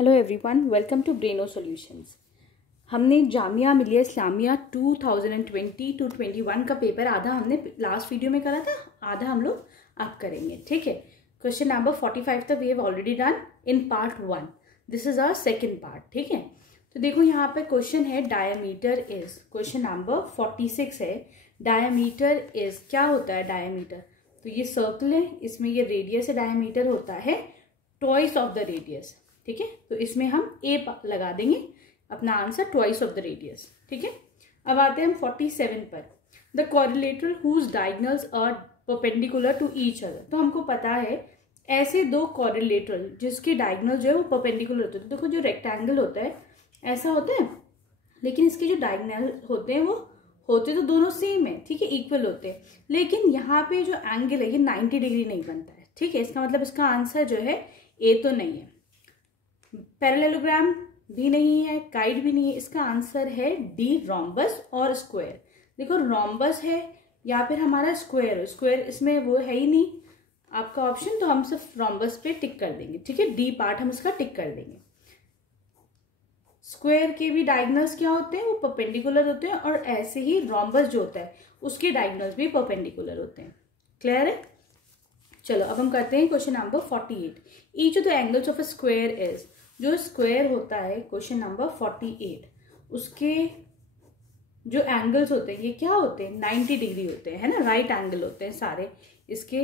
Hello everyone, welcome to Breno solutions. हमने Jamia Millia Islamia 2020 to 21 का paper आधा हमने लास्ट वीडियो में करा था, आधा हम लोग अब करेंगे। ठीक है, क्वेश्चन नंबर 45 तक we have already done in part 1। This is our second part. ठीक है, तो देखो यहाँ पे क्वेश्चन है डायमीटर इज, क्वेश्चन नंबर 46 है। डायमीटर इज क्या होता है? डायमीटर तो ये सर्कल है, इसमें ये रेडियस है, डायमीटर होता है ट्वाइस ऑफ द रेडियस। ठीक है, तो इसमें हम ए लगा देंगे अपना answer, twice of the radius. ठीक है, अब आते हैं हम 47 पर। The quadrilateral whose diagonals are perpendicular to each other. तो हमको पता है ऐसे दो कोरिलेटरल जिसके डायगोनल जो है वो परपेंडिकुलर होते हैं। तो देखो जो रेक्टेंगल होता है ऐसा होता है, लेकिन इसके जो डायगोनल होते हैं वो होते तो दोनों सेम है। ठीक है, इक्वल होते हैं, लेकिन यहाँ पे जो एंगल है ये 90 डिग्री नहीं बनता है। ठीक है, इसका मतलब इसका आंसर जो है ए तो नहीं है, पैरेललोग्राम भी नहीं है, गाइड भी नहीं है। इसका आंसर है डी, रोम्बस और स्क्वायर। देखो रोम्बस है या फिर हमारा स्क्वायर, स्क्वायर इसमें वो है ही नहीं आपका ऑप्शन, तो हम सिर्फ रोम्बस पे टिक कर देंगे। ठीक है, डी पार्ट हम इसका टिक कर देंगे। स्क्वायर के भी डायगोनल्स क्या होते हैं? वो परपेंडिकुलर होते हैं, और ऐसे ही रोम्बस जो होता है उसके डायगोनल्स भी परपेंडिकुलर होते हैं। क्लियर है? चलो अब हम करते हैं question number 48। Each of the angles of a square is, जो स्क्वायर होता है क्वेश्चन नंबर 48, उसके जो एंगल्स होते हैं ये क्या होते हैं? 90 डिग्री होते हैं, है ना, राइट एंगल होते हैं सारे इसके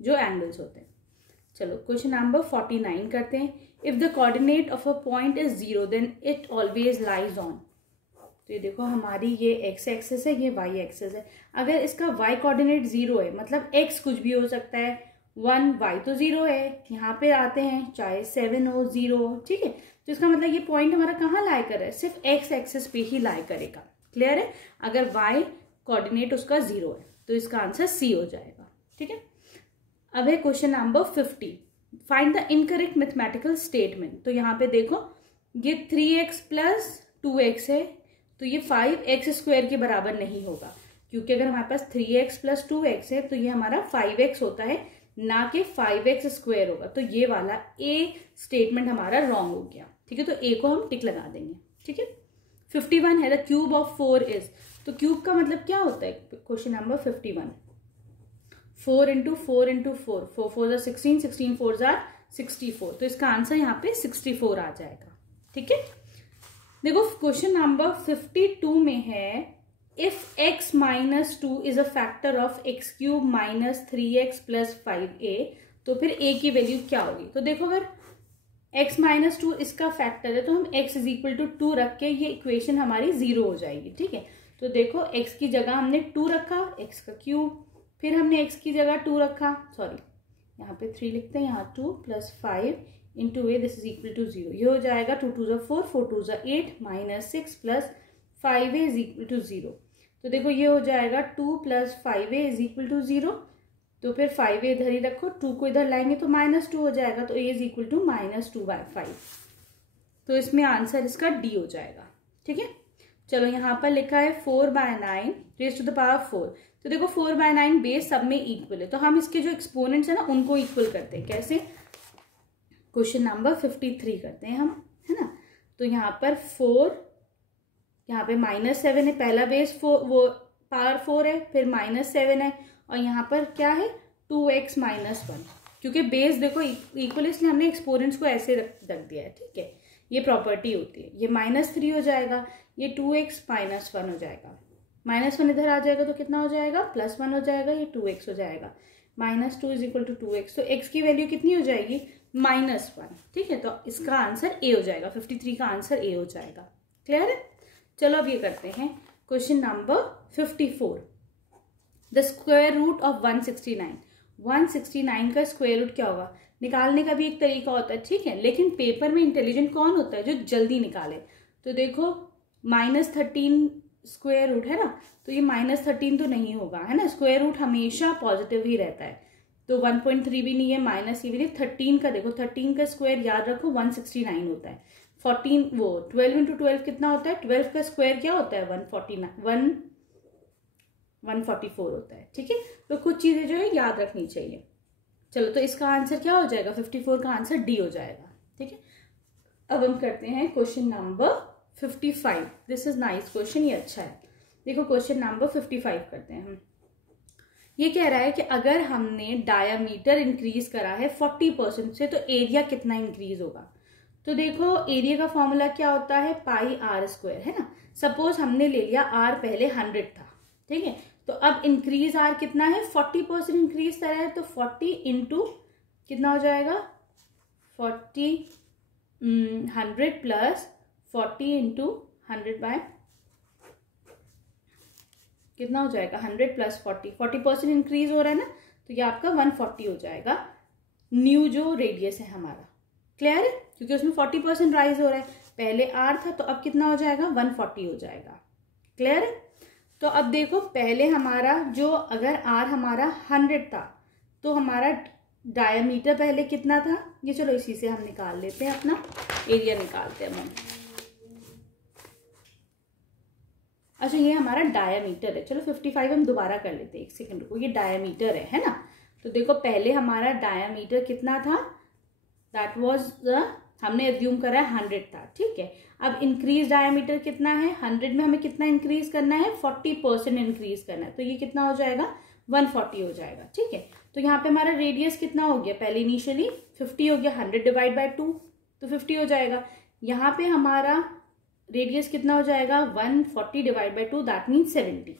जो एंगल्स होते हैं। चलो क्वेश्चन नंबर 49 करते हैं। If the coordinate of a point is 0 then it always lies on. तो ये देखो हमारी ये एक्स एक्सिस है, ये वाई एक्सिस है। अगर इसका वाई कोऑर्डिनेट 0 है, मतलब एक्स कुछ भी हो सकता है, 1, वाई तो 0 है। यहाँ पे आते हैं चाहे 7 हो, 0 हो। ठीक है, तो इसका मतलब ये पॉइंट हमारा कहाँ लाई कर रहा है? सिर्फ एक्स एक्सिस पे ही लाई करेगा। क्लियर है? अगर वाई कोऑर्डिनेट उसका 0 है तो इसका आंसर सी हो जाएगा। ठीक है, अब है question number 50। Find the incorrect mathematical statement. तो यहाँ पे देखो ये 3x प्लस 2x है, तो ये 5x स्क्वायर के बराबर नहीं होगा, क्योंकि अगर हमारे पास 3x प्लस 2x है तो ये हमारा 5x होता है, ना कि 5x स्क्वायर होगा। तो ये वाला ए स्टेटमेंट हमारा रॉन्ग हो गया। ठीक है, तो ए को हम टिक लगा देंगे। ठीक है, 51 है द क्यूब ऑफ 4 इज। तो क्यूब का मतलब क्या होता है? Question number 51, 4 into 4 into 4, 4 4 jar 16, 16 4 jar 64। तो इसका आंसर यहाँ पे 64 आ जाएगा। ठीक है, देखो क्वेश्चन नंबर 52 में है if x minus 2 is a factor of x cube minus 3x plus 5a, तो फिर a की वैल्यू क्या होगी? तो देखो अगर x माइनस 2 इसका फैक्टर है तो हम x इज इक्वल टू 2 रख के ये इक्वेशन हमारी 0 हो जाएगी। ठीक है, तो देखो x की जगह हमने 2 रखा, x का क्यूब, फिर हमने x की जगह 2 रखा, सॉरी यहाँ पे 3 लिखते हैं, यहाँ 2 plus 5 into a, this is equal to 0। ये हो जाएगा 2 2 जार 4, 4 2 जार 8 minus 6 plus 5a is equal to 0। तो देखो ये हो जाएगा 2 plus 5a is equal to 0। तो फिर 5a इधर ही रखो, 2 को इधर लाएंगे तो -2 हो जाएगा, तो a इज इक्वल टू -2/5। तो इसमें आंसर इसका डी हो जाएगा। ठीक है, चलो यहाँ पर लिखा है 4/9 रेज़ टू द पावर 4। तो देखो 4/9 बेस सब में इक्वल है, तो हम इसके जो एक्सपोनेंट्स है ना उनको इक्वल करते हैं। कैसे? क्वेश्चन नंबर 53 करते हैं हम, है ना। तो यहाँ पर 4, यहाँ पे -7 है, पहला बेस 4 वो पावर 4 है, फिर -7 है, और यहाँ पर क्या है 2x माइनस 1, क्योंकि बेस देखो इक्वल इसलिए हमने एक्सपोनेंट्स को ऐसे रख दिया है। ठीक है, ये प्रॉपर्टी होती है। ये -3 हो जाएगा, ये 2x माइनस 1 हो जाएगा, -1 इधर आ जाएगा तो कितना हो जाएगा? +1 हो जाएगा, ये 2x हो जाएगा, -2 इज इक्वल टू 2x। तो x की वैल्यू कितनी हो जाएगी? -1। ठीक है, तो इसका आंसर ए हो जाएगा, 53 का आंसर ए हो जाएगा। क्लियर है? चलो अब ये करते हैं question number 54। The square root of 169। 169 का स्क्वायर रूट क्या होगा? निकालने का भी एक तरीका होता है। ठीक है, लेकिन पेपर में इंटेलिजेंट कौन होता है? जो जल्दी निकाले। तो देखो -13 स्क्वायर रूट है ना, तो ये -13 तो नहीं होगा, है ना। स्क्वायर रूट हमेशा पॉजिटिव ही रहता है, तो 1.3 भी नहीं है, माइनस ये भी नहीं। 13 का देखो, 13 का स्क्वायर याद रखो 169 होता है। 14 वो 12 इंटू 12 कितना होता है? 12 का स्क्वायर क्या होता है? 144 होता है। ठीक है, तो कुछ चीजें जो है याद रखनी चाहिए। चलो तो इसका आंसर क्या हो जाएगा? 54 का आंसर डी हो जाएगा। ठीक है, अब हम करते हैं question number 55। This is nice question, ये अच्छा है। देखो क्वेश्चन नंबर 55 करते हैं हम। ये कह रहा है कि अगर हमने डायामीटर इंक्रीज करा है 40% से, तो एरिया कितना इंक्रीज होगा। तो देखो एरिया का फॉर्मूला क्या होता है, पाई आर स्क्वायर, है ना। सपोज हमने ले लिया आर पहले 100 था, ठीक है। तो अब इंक्रीज आर कितना है, 40% इंक्रीज करा है, तो 40 इंटू कितना हो जाएगा, 100 प्लस 40 इंटू 100 बाय कितना हो जाएगा, 100 प्लस 40% इंक्रीज हो रहा है ना, तो ये आपका 140 हो जाएगा न्यू जो रेडियस है हमारा। क्लियर है, क्योंकि उसमें 40% राइज हो रहा है। पहले आर था तो अब कितना हो जाएगा, 140 हो जाएगा। क्लियर है। तो अब देखो पहले हमारा जो, अगर आर हमारा 100 था तो हमारा डायमीटर पहले कितना था, ये चलो इसी से हम निकाल लेते हैं, अपना एरिया निकालते हैं हम। अच्छा ये हमारा डायमीटर है, चलो 55 हम दोबारा कर लेते हैं, एक सेकंड रुको, ये डायमीटर है ना। तो देखो पहले हमारा डायमीटर कितना था, दैट वाज हमने एज्यूम करा है 100 था, ठीक है। अब इंक्रीज डायमीटर कितना है, 100 में हमें कितना इंक्रीज करना है, 40% इंक्रीज करना है, तो ये कितना हो जाएगा, 140 हो जाएगा, ठीक है। तो यहाँ पे हमारा रेडियस कितना हो गया, पहले इनिशियली 50 हो गया, 100 डिवाइड बाय 2 तो 50 हो जाएगा। यहाँ पे हमारा रेडियस कितना हो जाएगा, 140 डिवाइड बाय 2 दैट मीन 70,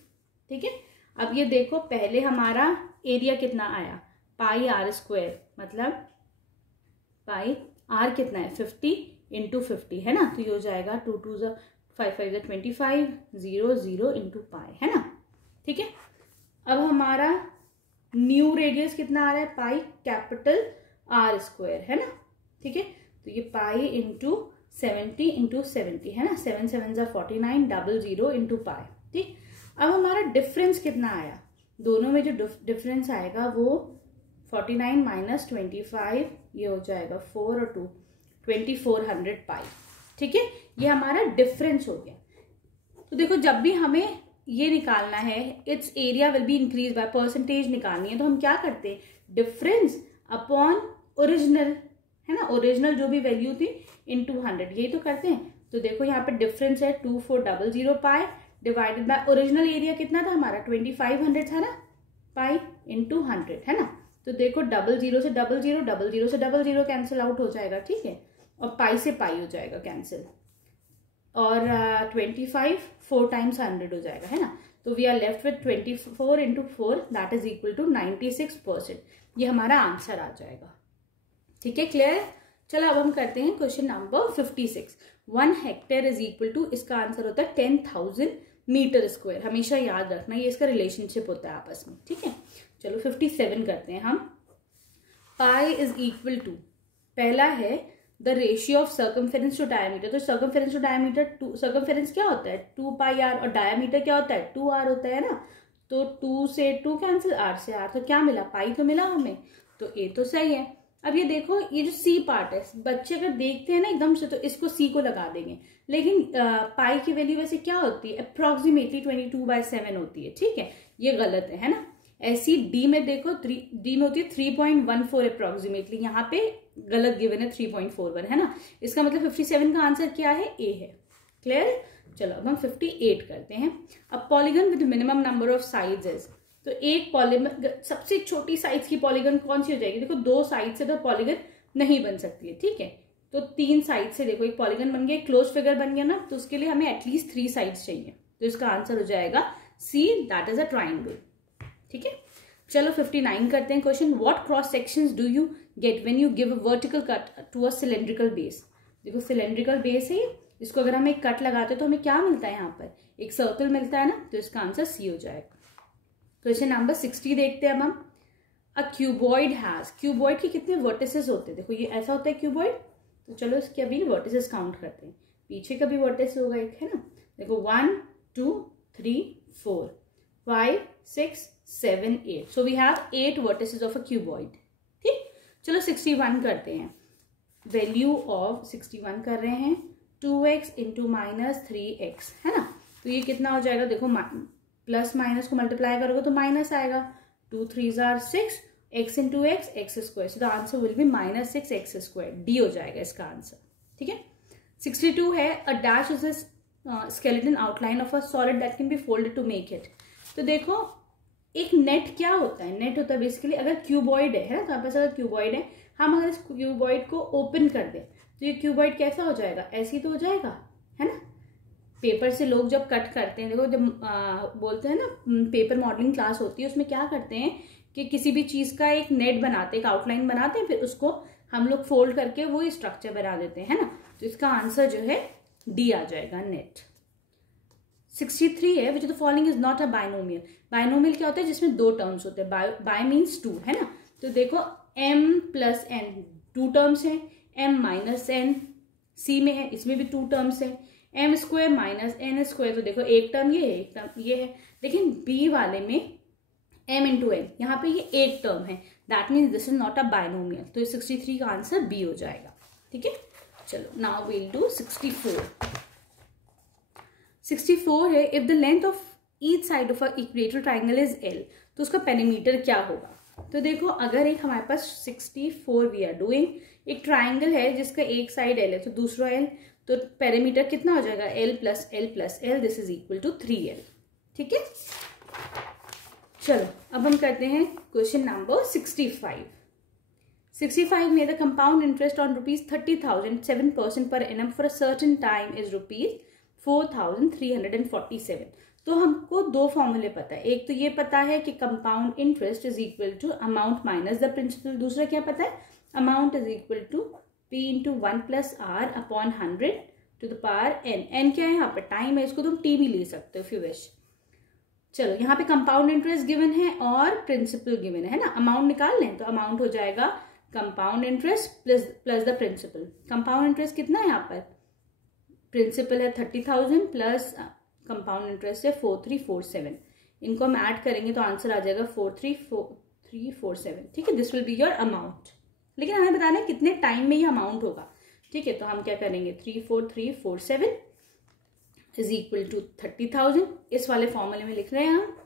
ठीक है। अब ये देखो पहले हमारा एरिया कितना आया, पाई आर स्क्वायर, मतलब पाई आर कितना है 50 इंटू 50, है ना। तो ये हो जाएगा 2 2 5 5 25 0 0 इंटू पाई, है ना, ठीक है। अब हमारा न्यू रेडियस कितना आ रहा है, पाई कैपिटल आर स्क्वायर, है ना, ठीक है। तो ये पाई इंटू 70 इंटू 70, है ना, 7 7 49 00 इंटू पाई, ठीक। अब हमारा डिफरेंस कितना आया, दोनों में जो डिफरेंस आएगा वो 49 माइनस 25, ये हो जाएगा 4 और 2 2400 पाई, ठीक है। ये हमारा डिफरेंस हो गया। तो देखो जब भी हमें ये निकालना है, it's area will be increase by, percentage निकालनी है, तो हम क्या करते हैं, डिफरेंस अपॉन ओरिजिनल, है ना, ओरिजिनल जो भी वैल्यू थी इनटू 100, यही तो करते हैं। तो देखो यहाँ पे डिफरेंस है 2400 पाई डिवाइडेड बाय ओरिजिनल एरिया कितना था हमारा, 2500 था ना, पाई इंटू 100, है ना। तो देखो 00 से 00, 00 से 00 कैंसिल आउट हो जाएगा, ठीक है, और पाई से पाई हो जाएगा कैंसिल, और 25 4 टाइम्स 100 हो जाएगा, है ना। तो we are left with 24 into 4 that is equal to 96%, ये हमारा आंसर आ जाएगा, ठीक है। क्लियर है। चलो अब हम करते हैं question number 56। 1 hectare is equal to, इसका आंसर होता है 10,000 मीटर स्क्वायर, हमेशा याद रखना ये इसका रिलेशनशिप होता है आपस में, ठीक है। चलो 57 करते हैं हम। पाई इज इक्वल टू, पहला है the ratio of circumference to diameter, तो सर्कमफेरेंस टू डायमीटर, सर्कमफेरेंस क्या होता है 2 पाई आर, और डायमीटर क्या होता है 2 आर होता है ना। तो 2 से 2 कैंसिल, आर से आर, तो क्या मिला, पाई तो मिला हमें, तो ए तो सही है। अब ये देखो ये जो सी पार्ट है, बच्चे अगर देखते हैं ना एकदम से तो इसको सी को लगा देंगे, लेकिन पाई की वैल्यू वैसे क्या होती है, अप्रोक्सीमेटली 22/7 होती है, ठीक है, ये गलत है ना। ऐसी डी में देखो, डी में होती है 3.14 अप्रोक्सीमेटली, यहाँ पे गलत गिवन है 3.41, है ना। इसका मतलब 57 का आंसर क्या है, ए है। क्लियर। चलो अब हम 58 करते हैं। अब polygon with minimum number of sides is, तो एक पॉलीगन, सबसे छोटी साइज की पॉलीगन कौन सी हो जाएगी, देखो 2 साइड से तो पॉलीगन नहीं बन सकती है, ठीक है। तो 3 साइड से देखो एक पॉलीगन बन गया, क्लोज फिगर बन गया ना, तो उसके लिए हमें एटलीस्ट 3 साइड्स चाहिए, तो इसका आंसर हो जाएगा C, that is a triangle, ठीक है। चलो 59 करते हैं question. What cross sections do you get when you give a vertical cut to a cylindrical base. देखो सिलेंड्रिकल बेस है, इसको अगर हम एक कट लगाते हैं तो हमें क्या मिलता है, यहाँ पर एक सर्कल मिलता है ना, तो इसका आंसर सी हो जाएगा। क्वेश्चन नंबर 60 देखते हैं अब हम। अ क्यूबॉइड हैज, क्यूबॉइड के कितने वर्टिसेस होते हैं, देखो ये ऐसा होता है क्यूबॉइड, तो चलो इसके अभी वर्टिसेस काउंट करते हैं, पीछे का भी वर्टिस होगा एक, है ना। देखो 1 2 3 4 5 6 7 8, so we have 8 vertices of a cuboid, ठीक। चलो 61 करते हैं। वैल्यू ऑफ 61 कर रहे हैं 2x इंटू माइनस 3x, है ना। तो ये कितना हो जाएगा, देखो प्लस माइनस को मल्टीप्लाई करोगे तो माइनस आएगा, 2 3 6, x into x, x square, so the answer will be -6x², D हो जाएगा इसका आंसर, ठीक है। 62 है a dash is a skeleton outline of a solid that can be folded to make it. तो देखो एक नेट क्या होता है, नेट होता है बेसिकली अगर क्यूबॉइड है ना, तो आपके पास अगर क्यूबॉइड है, हम अगर इस क्यूबॉइड को ओपन कर दें तो ये क्यूबॉइड कैसा हो जाएगा, ऐसे ही तो हो जाएगा, है ना। पेपर से लोग जब कट करते हैं, देखो जब बोलते हैं ना पेपर मॉडलिंग क्लास होती है, उसमें क्या करते हैं कि किसी भी चीज का एक नेट बनाते हैं, एक आउटलाइन बनाते हैं, फिर उसको हम लोग फोल्ड करके वो स्ट्रक्चर बना देते हैं, है ना। तो इसका आंसर जो है डी आ जाएगा, नेट। 63 है which the following is not a binomial. Binomial क्या होता है, जिसमें दो टर्म्स होते हैं, बाय मीन्स टू, है ना। तो देखो m प्लस एन 2 टर्म्स है, m माइनस एन सी में है, इसमें भी 2 टर्म्स है, m square minus n square, तो देखो एक टर्म ये है, एक टर्म ये है। लेकिन b वाले में m इंटू एन, यहाँ पे ये एक टर्म है, that means this is not a binomial. तो 63 का आंसर बी हो जाएगा, ठीक है। चलो नाउ वील डू 64। 64 है if the length of each side of a equator triangle is L, तो उसका पेरीमीटर क्या होगा। तो देखो अगर एक हमारे पास 64 वी आर डूइंग, एक ट्राइंगल है जिसका एक साइड एल है तो दूसरा एल, तो पेरीमीटर कितना हो जाएगा, l plus l plus l, this is equal to 3l, ठीक है। चलो अब हम करते हैं क्वेश्चन नंबर 65। 65 में the compound interest on ₹30,000 7% per annum for a certain time is ₹4,347। तो हमको दो फॉर्मूले पता है, एक तो ये पता है कि compound interest is equal to amount minus the principal, दूसरा क्या पता है, amount is equal to p into 1 plus r upon 100 to the power n। n क्या है यहाँ पर, टाइम है, इसको तुम t भी ले सकते हो इफ यू विश। चलो यहाँ पे कंपाउंड इंटरेस्ट गिवन है और प्रिंसिपल गिवन है ना, अमाउंट निकाल लें तो अमाउंट हो जाएगा compound interest plus the principal. Compound interest कितना है यहाँ पर, प्रिंसिपल है 30,000 प्लस कंपाउंड इंटरेस्ट है 4347, इनको हम ऐड करेंगे तो आंसर आ जाएगा 43347, ठीक है। This will be your amount, लेकिन हमें बताना है कितने टाइम में ये अमाउंट होगा, ठीक है। तो हम क्या करेंगे, 34347 इज इक्वल टू 30,000, इस वाले फॉर्मूले में लिख रहे हैं हम,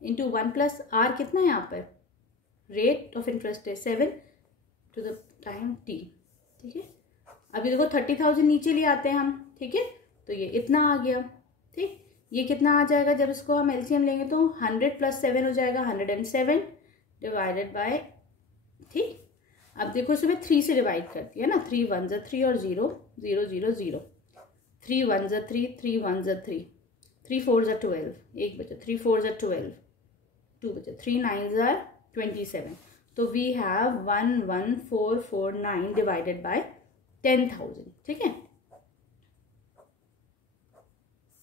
इंटू 1 प्लस आर कितना है यहाँ पर, रेट ऑफ इंटरेस्ट है 7 टू द टाइम t, ठीक है। अभी देखो 30,000 नीचे ले आते हैं हम, ठीक है, तो ये इतना आ गया, ठीक। ये कितना आ जाएगा जब इसको हम एलसीएम लेंगे, तो 100 प्लस 7 हो जाएगा 107 डिवाइडेड बाय, ठीक। अब देखो इसमें 3 से डिवाइड कर दिया ना, 3 1 जा 3 और 0 0 0 0, 3 1 जा 3 3 1 जा 3, 3 4 जा 12, एक बचा 3 4 जा 12, 2 बचा 3 9 जा 27, तो वी हैव 11449 डिवाइडेड बाय 10,000, ठीक है।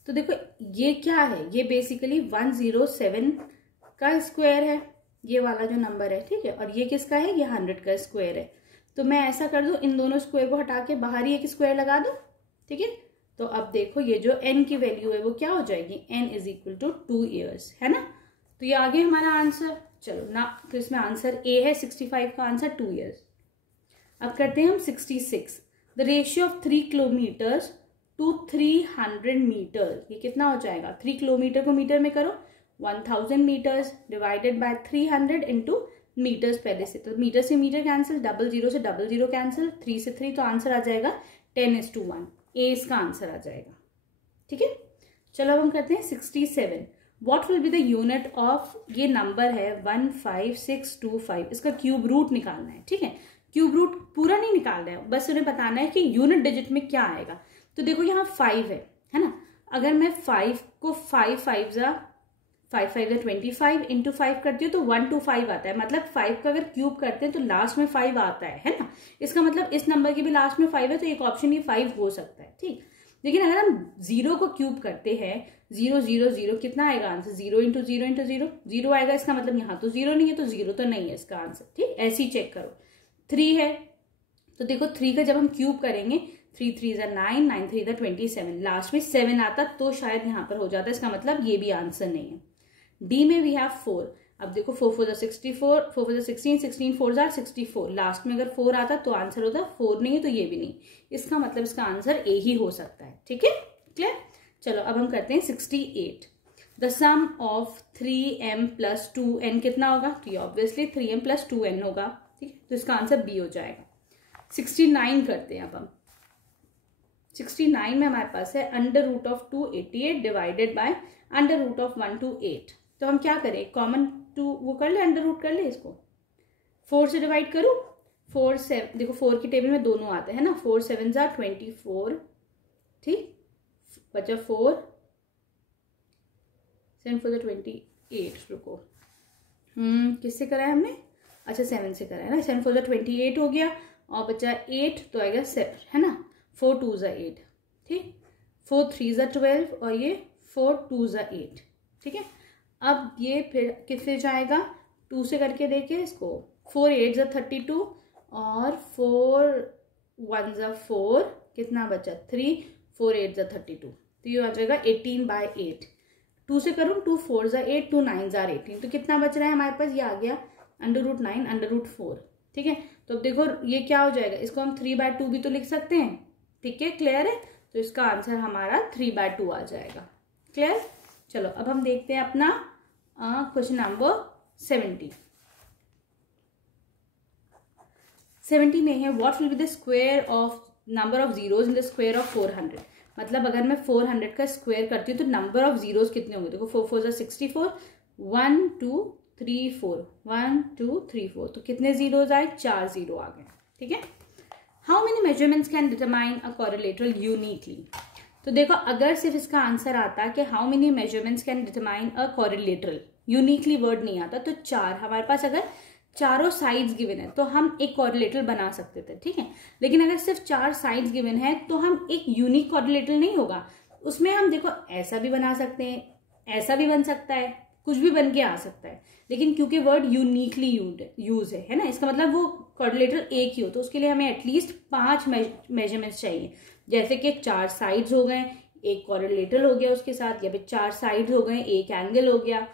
तो देखो ये क्या है, ये बेसिकली 107 का स्क्वायर है, ये वाला जो नंबर है, ठीक है, और ये किसका है, ये 100 का स्क्वायर है। तो मैं ऐसा कर दूं, इन दोनों स्क्वायर को हटा के बाहर ही एक स्क्वायर लगा दूं, ठीक है। तो अब देखो ये जो n की वैल्यू है वो क्या हो जाएगी, n is equal to 2 years, है ना। तो ये आगे हमारा आंसर, चलो ना, तो इसमें आंसर ए है, 65 का आंसर 2 ईयर्स। अब करते हैं हम 66। The ratio of 3 kilometres to 300 metre, ये कितना हो जाएगा, 3 किलोमीटर को मीटर में करो, 1000 metres divided by 300 into metres पहले से, तो मीटर से मीटर कैंसिल, 00 से 00 कैंसिल, 3 से 3, तो आंसर आ जाएगा 10:1, ए इसका आंसर आ जाएगा, ठीक है। चलो अब हम करते हैं 67। What will be the unit of, ये नंबर है 15625, इसका क्यूब रूट निकालना है, ठीक है। क्यूब रूट पूरा नहीं निकालना है, बस उन्हें बताना है कि यूनिट डिजिट में क्या आएगा। तो देखो यहाँ 5 है ना, अगर मैं 5 को 5 5 जा 25 इंटू 5 करती हूँ तो 125 आता है, मतलब 5 का अगर क्यूब करते हैं तो लास्ट में 5 आता है ना। इसका मतलब इस नंबर के भी लास्ट में 5 है, तो एक ऑप्शन ये 5 हो सकता है, ठीक। लेकिन अगर हम 0 को क्यूब करते हैं, 0 0 0 कितना आएगा आंसर, 0 इंटू 0 इंटू 0 0 आएगा, इसका मतलब यहाँ तो 0 नहीं है, तो 0 तो नहीं है इसका आंसर, ठीक। ऐसे ही चेक करो। 3 है, तो देखो 3 का जब हम क्यूब करेंगे, 3 3 जा 9 9 3 जा 27, लास्ट में 7 आता तो शायद यहाँ पर हो जाता, इसका मतलब ये भी आंसर नहीं है। डी में वी हैव 4, अब देखो 4 4 जा 64, 4 4 जा 16, 16 4 जा 64, लास्ट में अगर 4 आता तो आंसर होता, 4 नहीं है तो ये भी नहीं, इसका मतलब इसका आंसर ए ही हो सकता है, ठीक है, क्लियर। चलो अब हम करते हैं 68। The some of 3m plus 2n कितना होगा, तो ये ऑब्वियसली 3m प्लस 2n होगा, ठीक है, तो इसका आंसर बी हो जाएगा। 69 करते हैं अब हम, 69 में हमारे पास है under root of 288 divided by under root of 128। तो हम क्या करें, कॉमन टू वो कर ले, अंडर रूट कर ले, इसको 4 से डिवाइड करूं। 4 7, देखो 4 की टेबल में दोनों आते हैं ना, 4 7 जा 24, ठीक, बचा 4 7 4 28, रुको किससे करा है हमने, अच्छा 7 से करा है ना, 7 4 28 हो गया और बचा 8 तो आएगा 7, है ना, 4 2 जा 8, ठीक, 4 3 जा 12 और ये 4 2 जा 8, ठीक है। अब ये फिर किससे जाएगा, 2 से करके देखिए इसको, 4 8 जा 32 और 4 1 जा 4, कितना बचा 3, 4 8 जा 32, तो ये आ जाएगा 18/8। 2 से करूँ, 2 4 जा 8, 2 9 जा 18, तो कितना बच रहा है हमारे पास, ये आ गया अंडर रूट 9 अंडर रूट 4, ठीक है। तो अब देखो ये क्या हो जाएगा, इसको हम 3/2 भी तो लिख सकते हैं, ठीक है, क्लियर है। तो इसका आंसर हमारा 3/2 आ जाएगा, क्लियर। चलो अब हम देखते हैं अपना क्वेश्चन नंबर 70 में है, what will be the square of number of zeros in the square of 400। मतलब अगर मैं 400 का स्क्वायर करती हूँ तो नंबर ऑफ जीरोज कितने होंगे, देखो 4 4 जा 64, 1 2 3 4, 1 2 3 4, तो कितने जीरोज आए, 4 जीरो आ गए, ठीक है। How many measurements can determine a quadrilateral uniquely. तो देखो अगर सिर्फ इसका आंसर आता कि how many measurements can determine a quadrilateral, uniquely word नहीं आता, तो 4 हमारे पास अगर चारों साइड्स गिवन है तो हम एक कोरिलेटरल बना सकते थे, ठीक है। लेकिन अगर सिर्फ 4 साइड्स गिवन है तो हम एक यूनिक कोरिलेटरल नहीं होगा, उसमें हम देखो ऐसा भी बना सकते हैं, ऐसा भी बन सकता है, कुछ भी बन के आ सकता है, लेकिन क्योंकि वर्ड यूनिकली यूज है ना, इसका मतलब वो कोरिलेटरल एक ही हो, तो उसके लिए हमें एटलीस्ट 5 मेजरमेंट्स चाहिए, जैसे कि 4 साइड्स हो गए, एक कोरिलेटरल हो गया उसके साथ, या फिर 4 साइड्स हो गए, एक एंगल हो गया,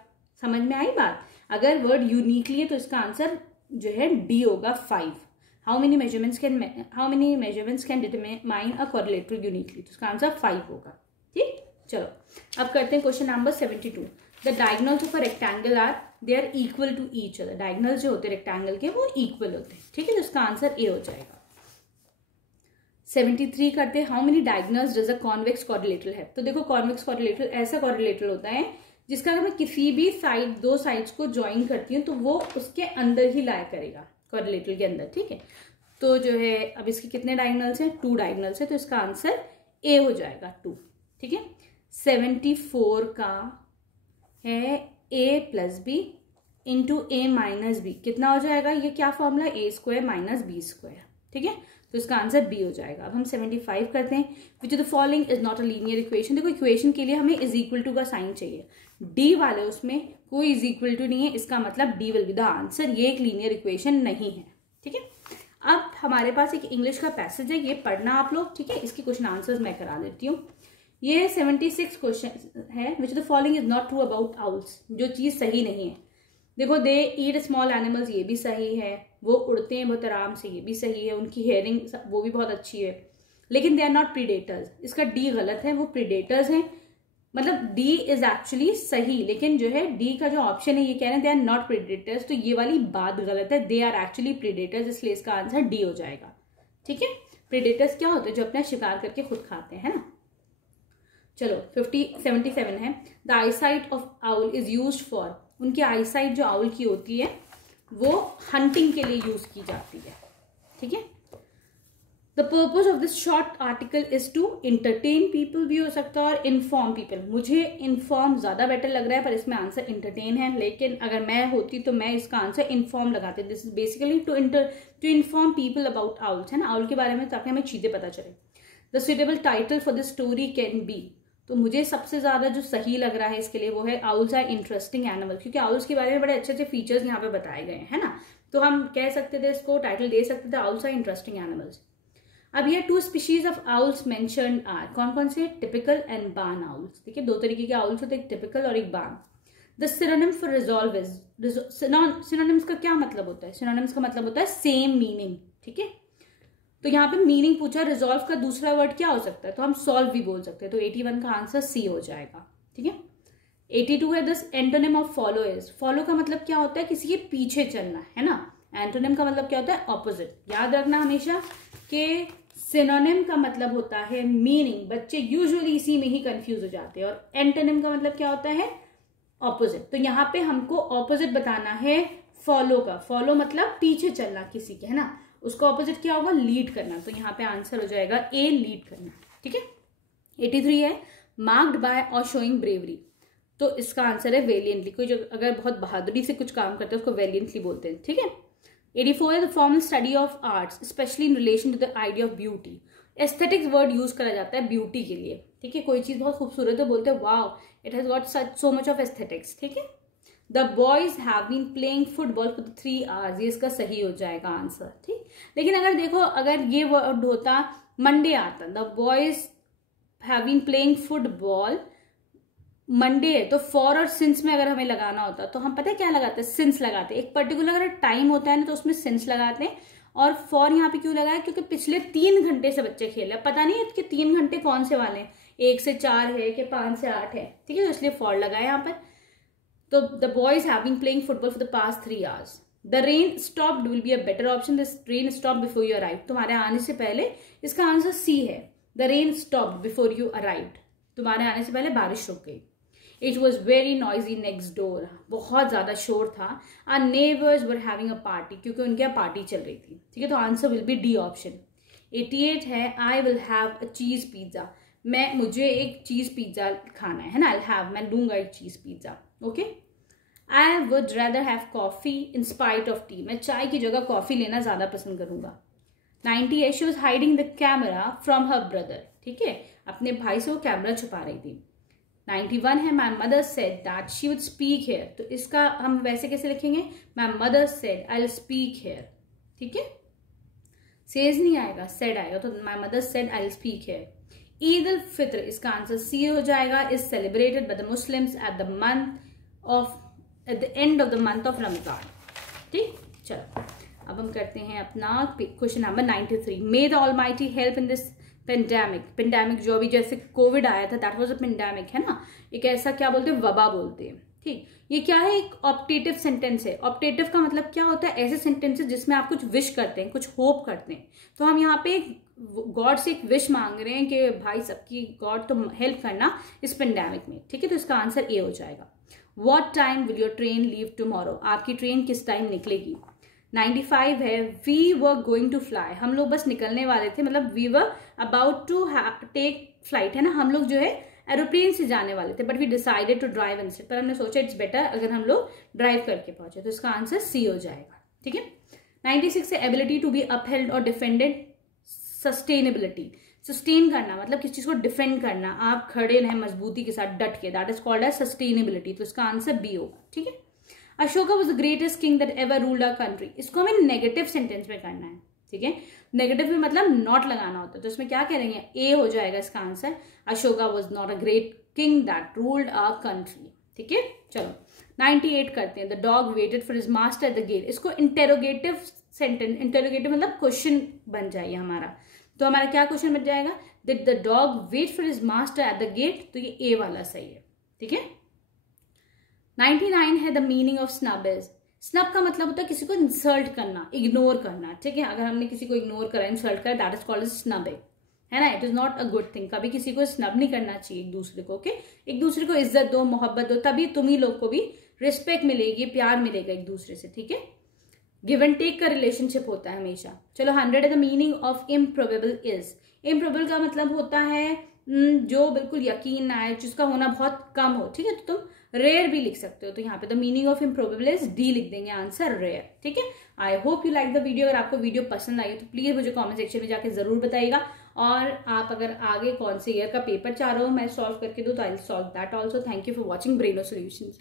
समझ में आई बात। अगर वर्ड यूनिकली है तो इसका आंसर जो है डी होगा 5। How many measurements can determine a quadrilateral uniquely, तो इसका आंसर 5 होगा, ठीक। चलो अब करते हैं question number 72। The diagonals of a rectangle are they are equal to each other. Diagonals जो होते हैं रेक्टेंगल के वो इक्वल होते हैं, ठीक है, तो इसका आंसर ए हो जाएगा। 73 करते हैं, how many diagonals does a convex quadrilateral है। तो देखो कॉन्वेक्स कोरिलेटरल ऐसा कोरिलेटरल होता है जिसका अगर मैं किसी भी साइड, 2 साइड्स को ज्वाइन करती हूँ तो वो उसके अंदर ही लाया करेगा, कोरिलेटरल के अंदर, ठीक है। तो जो है अब इसके कितने डायगोनल्स हैं, 2 डायगोनल्स है, तो इसका आंसर ए हो जाएगा 2, ठीक है। 74 का है a plus b into a minus b, कितना हो जाएगा, ये क्या formula, a square minus b square, ठीक है, तो इसका आंसर बी हो जाएगा। अब हम 75 करते हैं, which of the following is not a linear equation. देखो इक्वेशन के लिए हमें इज इक्वल टू का साइन चाहिए, डी वाले उसमें कोई इज इक्वल टू नहीं है, इसका मतलब D will be the answer, ये एक लीनियर इक्वेशन नहीं है, ठीक है। अब हमारे पास एक इंग्लिश का पैसेज है, ये पढ़ना आप लोग, ठीक है, इसके क्वेश्चन आंसर्स मैं करा देती हूँ। ये 76 क्वेश्चन है, which of the following is not true about owls, जो चीज सही नहीं है। देखो दे ईट स्मॉल एनिमल्स, ये भी सही है, वो उड़ते हैं बहुत आराम से, ये भी सही है, उनकी हेयरिंग वो भी बहुत अच्छी है, लेकिन दे आर नॉट प्रीडेटर्स, इसका डी गलत है, वो प्रीडेटर्स हैं, मतलब डी इज एक्चुअली सही, लेकिन जो है डी का जो ऑप्शन है ये कह रहे हैं दे आर नॉट प्रीडेटर्स, तो ये वाली बात गलत है, दे आर एक्चुअली प्रीडेटर्स, इसलिए इसका आंसर डी हो जाएगा, ठीक है। प्रीडेटर्स क्या होते हैं, जो अपना शिकार करके खुद खाते हैं ना। चलो 77 है, the eyesight of owl is used for, उनकी आईसाइट जो आउल की होती है वो हंटिंग के लिए यूज की जाती है, ठीक है। The purpose of this short article is to entertain people, भी हो सकता है और इन्फॉर्म पीपल, मुझे इन्फॉर्म ज्यादा बेटर लग रहा है, पर इसमें आंसर इंटरटेन है, लेकिन अगर मैं होती तो मैं इसका आंसर इन्फॉर्म लगाती। This is basically to inform people about owls, है ना, आउल के बारे में, ताकि हमें चीजें पता चले। The suitable title for this story can be, तो मुझे सबसे ज्यादा जो सही लग रहा है इसके लिए वो है आउल्स आर इंटरेस्टिंग एनिमल, क्योंकि आउल्स के बारे में बड़े अच्छे अच्छे फीचर्स यहाँ पे बताए गए हैं ना, तो हम कह सकते थे, इसको टाइटल दे सकते थे आउल्स आर इंटरेस्टिंग एनिमल्स। अब ये 2 species of owls mentioned are, कौन कौन से, टिपिकल एंड बार्न आउल्स, ठीक है, 2 तरीके के आउल्स होते हैं, एक टिपिकल और एक barn. The synonym for resolve is, synonyms का क्या मतलब होता है, सिनोनिम्स का मतलब होता है सेम मीनिंग, ठीक है। तो यहाँ पे मीनिंग पूछा, रिजॉल्व का दूसरा वर्ड क्या हो सकता है, तो हम सॉल्व भी बोल सकते हैं, तो 81 का आंसर सी हो जाएगा, ठीक है। 82 है, this antonym of follow is, follow का मतलब क्या होता है, किसी के पीछे चलना, है ना, एंटोनिम का मतलब क्या होता है, ऑपोजिट। याद रखना हमेशा कि सिनोनिम का मतलब होता है मीनिंग, बच्चे यूजुअली इसी में ही कंफ्यूज हो जाते हैं। और एंटोनिम का मतलब क्या होता है, ऑपोजिट। तो यहाँ पे हमको ऑपोजिट बताना है फॉलो का। फॉलो मतलब पीछे चलना किसी के, है ना, उसका ऑपोजिट क्या होगा, लीड करना। तो यहाँ पे आंसर हो जाएगा ए, लीड करना। ठीक है। 83 है मार्क्ड बाय और शोइंग ब्रेवरी। तो इसका आंसर है वेलियंटली। कोई जो अगर बहुत बहादुरी से कुछ काम करता है उसको वेलियंटली बोलते हैं। ठीक है। 84 है the formal study of arts specially in relation to the idea of beauty. Aesthetics word use करा जाता है ब्यूटी के लिए। ठीक है। कोई चीज बहुत खूबसूरत है, बोलते हैं wow it has got such so much of aesthetics. ठीक है। The boys have been playing football for 3 hours, ये इसका सही हो जाएगा आंसर। ठीक। लेकिन अगर देखो, अगर ये वर्ड होता मंडे आता, the boys have been playing football, Monday है तो फॉर और सिंस में अगर हमें लगाना होता तो हम पता है क्या लगाते हैं, सिंस लगाते हैं। एक पर्टिकुलर अगर टाइम होता है ना तो उसमें सिंस लगाते हैं। और फॉर यहाँ पे क्यों लगाया, क्योंकि पिछले 3 घंटे से बच्चे खेल रहे हैं, पता नहीं है कि 3 घंटे कौन से वाले हैं, 1 से 4 है कि 5 से 8 है। ठीक है। तो इसलिए फॉर लगाया यहाँ पर। तो the boys have been playing football for the past 3 hours। The rain stopped will be a better option. The rain stop before you arrive. तुम्हारे आने से पहले, इसका आंसर सी है, the rain stopped before you arrived. तुम्हारे आने से पहले बारिश रुक गई। It was very noisy next door, बहुत ज्यादा शोर था। Our neighbours were having a party, क्योंकि उनके यहाँ पार्टी चल रही थी। ठीक है। तो answer will B D option. 88 है आई विल हैव अ चीज पिज्जा। मुझे एक चीज पिज्जा खाना है ना, आई हैव, मैं लूंगा एक चीज pizza. Okay. I would rather have coffee in spite of T. मैं चाय की जगह कॉफी लेना ज्यादा पसंद करूंगा। 90 है she was hiding the camera from her brother. ठीक है। अपने भाई से वो कैमरा छुपा रही थी। 91 है my mother said that she would speak here. तो इसका हम वैसे कैसे लिखेंगे, my mother said I will speak here. ठीक है। सेज नहीं आएगा, सेड आएगा। तो my mother said I will speak here. Eid ul Fitr, इसका आंसर सी हो जाएगा, is celebrated by the Muslims at the end of the month of Ramzan. ठीक। चलो अब हम करते हैं अपना question number 93। May the almighty help in this pandemic जो अभी जैसे कोविड आया था, दैट वाज अ पेंडेमिक, है ना, एक ऐसा क्या बोलते हैं, वबा बोलते हैं। ठीक। ये क्या है, एक ऑप्टेटिव सेंटेंस है। ऑप्टेटिव का मतलब क्या होता है, ऐसे सेंटेंसेस जिसमें आप कुछ विश करते हैं, कुछ होप करते हैं। तो हम यहाँ पे गॉड से एक विश मांग रहे हैं कि भाई सबकी गॉड तो हेल्प करना इस पेंडेमिक में। ठीक है। तो इसका आंसर ए हो जाएगा। What time will your train leave tomorrow. आपकी ट्रेन किस टाइम निकलेगी। 95 है we were going to fly. हम लोग बस निकलने वाले थे, मतलब we were about to take flight, है ना, हम लोग जो है एरोप्लेन से जाने वाले थे, but we decided to drive instead. पर हमने सोचा इट्स बेटर अगर हम लोग ड्राइव करके पहुंचे। तो इसका आंसर सी हो जाएगा। ठीक है। 96 है एबिलिटी टू बी अपहेल्ड और डिफेंडेड। सस्टेनेबिलिटी, सस्टेन करना मतलब किसी चीज को डिफेंड करना, आप खड़े रहें मजबूती के साथ डट के, that is called as sustainability. तो इसका आंसर बी होगा। ठीक है। Ashoka was the greatest king that ever ruled our country. इसको हमें नेगेटिव सेंटेंस में करना है। ठीक है। नेगेटिव में मतलब नॉट लगाना होता है। तो इसमें क्या करेंगे, ए हो जाएगा इसका answer. Ashoka was not a great king that ruled our country. ठीक है। चलो 98 करते हैं। The dog waited for his master at the gate. इसको इंटेरोगेटिव सेंटेंस, इंटेरोगेटिव मतलब क्वेश्चन बन जाएगा हमारा। तो हमारा क्या क्वेश्चन बन जाएगा, did the dog wait for his master at the gate. तो ये ए वाला सही है। ठीक है। 99 है the meaning of snub is. Snub का मतलब होता है किसी को इंसल्ट करना, इग्नोर करना। ठीक है। अगर हमने किसी को इग्नोर करा, इंसल्ट करा, that is called as snubbing, है ना। It is not a good thing. कभी किसी को स्नब नहीं करना चाहिए एक दूसरे को। ओके। एक दूसरे को इज्जत दो, मोहब्बत दो, तभी तुम ही लोग को भी रिस्पेक्ट मिलेगी, प्यार मिलेगा एक दूसरे से। ठीक है। गिव एंड टेक का रिलेशनशिप होता है हमेशा। चलो 100 है the meaning of improbable is. Improbable का मतलब होता है जो बिल्कुल यकीन ना आए, जिसका होना बहुत कम हो। ठीक है। तो तुम रेयर भी लिख सकते हो। तो यहाँ पे the meaning of improbable is D लिख देंगे, आंसर रेयर। ठीक है। I hope you like the video. अगर आपको वीडियो पसंद आई तो प्लीज मुझे कमेंट सेक्शन में जाके जरूर बताइएगा। और आप अगर आगे कौन से ईयर का पेपर चाह रहे हो मैं सॉल्व करके दूं तो I will solve that also. Thank you for watching Breno solutions.